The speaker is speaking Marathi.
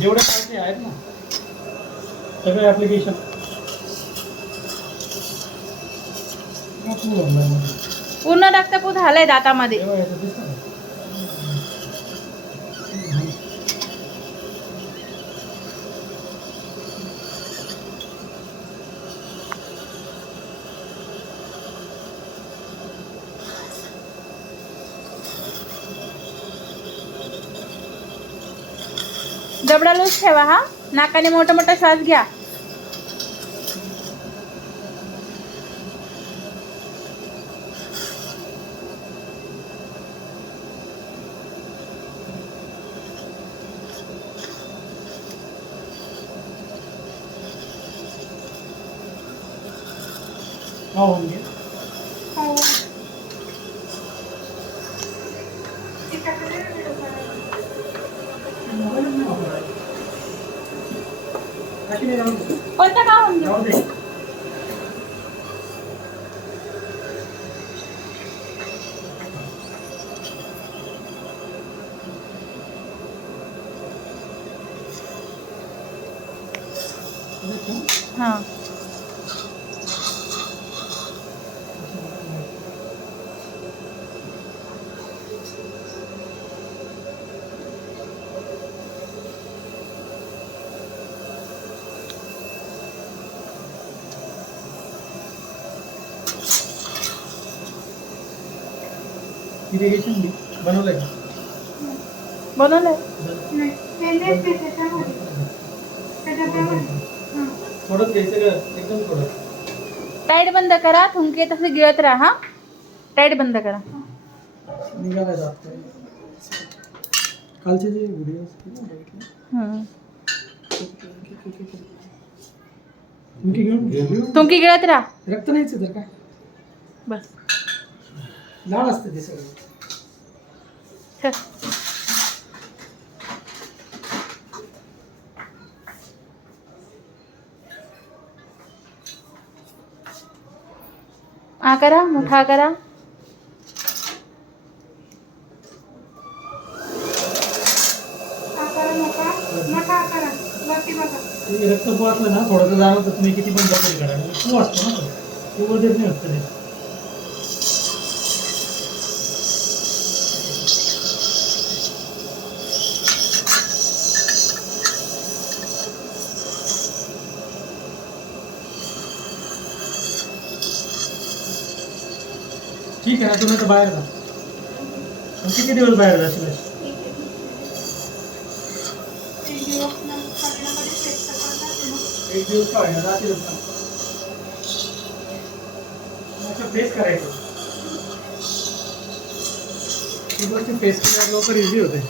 जेवढे पार्टी आहेत ना सगळे ॲप्लिकेशन पूर्ण रक्तपूत झालंय दातामध्ये. जबडा लूज ठेवा हा. नाकाने मोठा मोठा श्वास घ्या. कोणता का होऊन गेला? हाँ इरिगेशन बनवलंय बनवलंय. थोडं घ्यायचं का एकदम थोडं. टाईट बंद करा. थुंके तसे गिळत राहा. टाईट बंद करा. निघाला जात कालचे जे व्हिडिओ थुंकी गिळत राहा. रक्त नाहीच तर काय बस लाल असते ते सगळं. आ करा. मोठा करा. रक्त पोचलं ना थोडंसं जाणवतं. तुम्ही किती पण बदल करा तू असतो ना तू बदल नाही होत कधी. ठीक आहे ना. तुम्ही तर बाहेर जा. किती दिवस बाहेर जाशील? एक दिवस का होईना जातील ना. फेस करायचं ही गोष्ट फेस केल्यावर लवकर इझी होते.